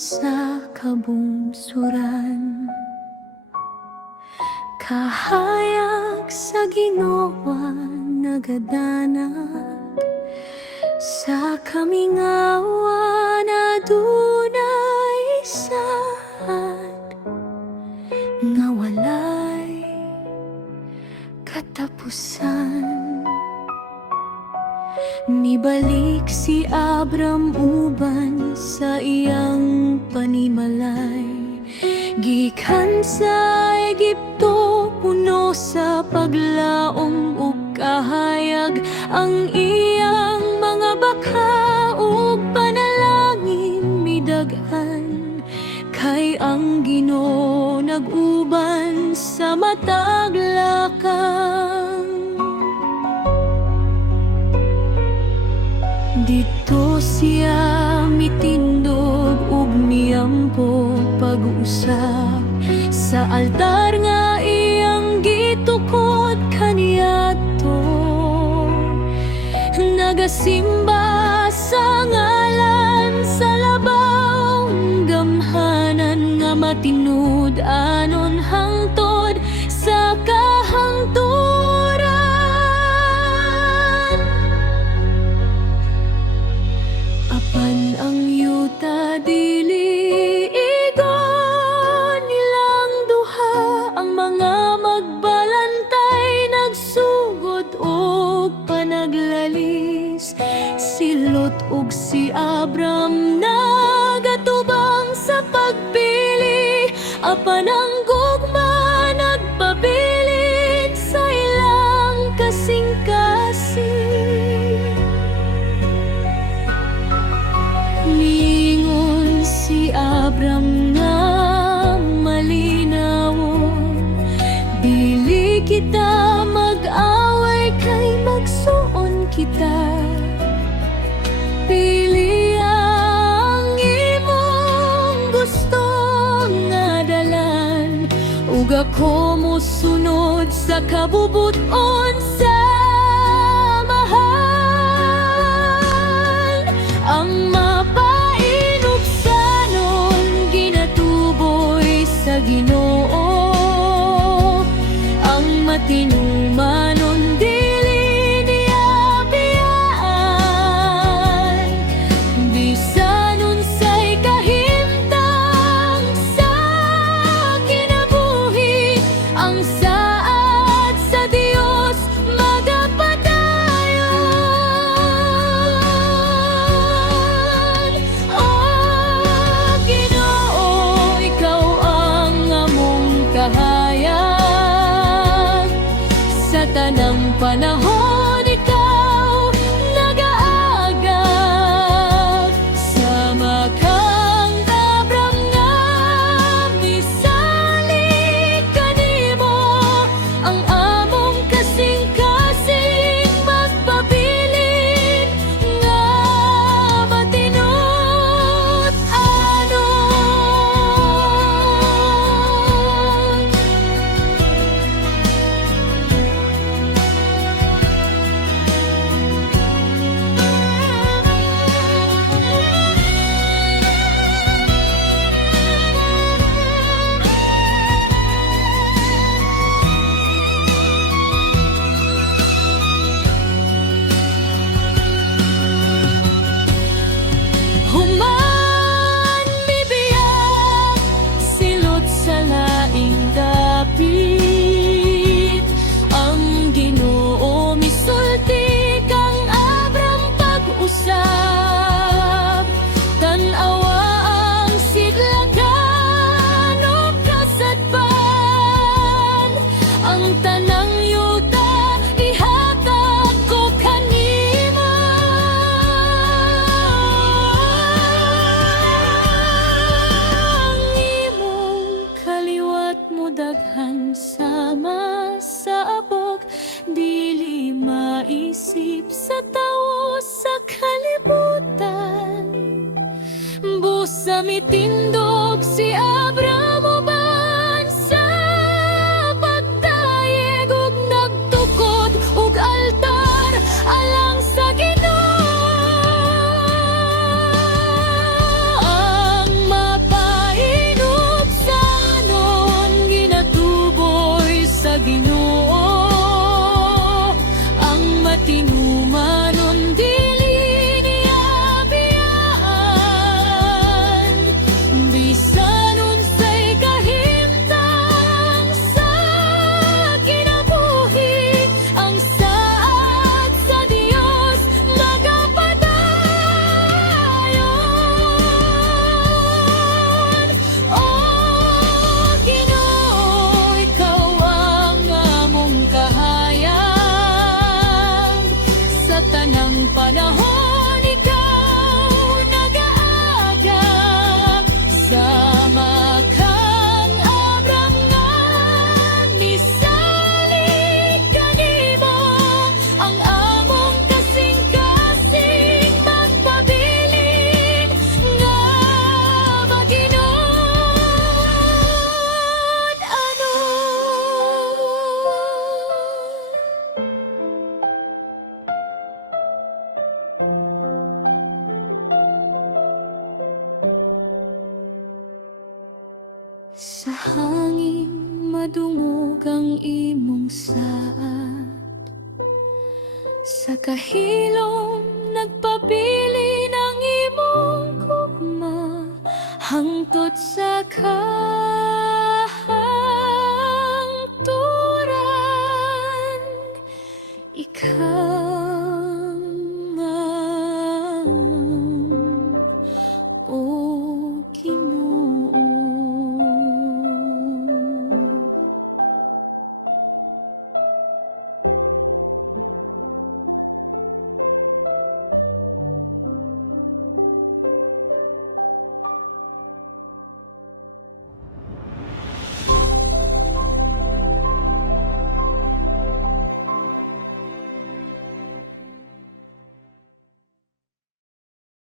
sa kabungsuran. Kahayag sa Ginoo nagadanag, sa kamingawa na dunay saad, nga walay katapusan. Nibalik si Abram uban sa iyang panimalay, gikan sa Egipto puno sa paglaom ug kahayag. Ang iyang mga baka ug panalangin midaghan, kay ang Ginoo nag-uban sa matag lakang. Dito siya mitindog ug miyampo pag-usap sa altar nga iyang gitukod kaniadto. Nagasimba sa ngalan sa labaw, gamhanan nga matinud anon hangtod sa kahangturan. Apan ang yuta dili igon nilang duha, ang mga magbalantay nagsugod og panaglalis. Si Lot ug si Abram nagatubang sa pagpili, apan ang gugma nagpabilin sa ilang kasing-kasing. Niingon si Abram nga malinawon, dili kita mag-away kay magsuon kita. Pili ang imong gusto nga dalan, ug ako mosunod sa kabubuton sa mahal. Ang mapainupsanon ginatuboy sa Ginoo, ang matinumanon dili niya biyaan. Bisan unsay kahimtang sa kinabuhi, ang saad sa Dios magapadayon. Oh Ginoo, ikaw ang among kahayag, sa tanang panahon ikaw nagaagag. Sama kang Abram nga misalik kanimo, ang among kasing-kasing magpabilin nga matinud anon. Human bibiyak si Lot sa laing dapit, ang Ginoo misulti kang Abram pag-usap. Tan-awa ang siglagan ug kasadpan, ang tanang yuta ihatag ko kanimo. Ang imong kaliwat mo daghan sama sa abog, dili maisip sa tawo sa kalibutan. Busa mitindog si Abram uban sa pagtayeg ug nagtukod ug altar alang sa Ginoo. Ang Sa hangin madungog ang imong saad, sa kahilom nagpabilin ang imong gugma, hangtod sa kahangturan. Ikaw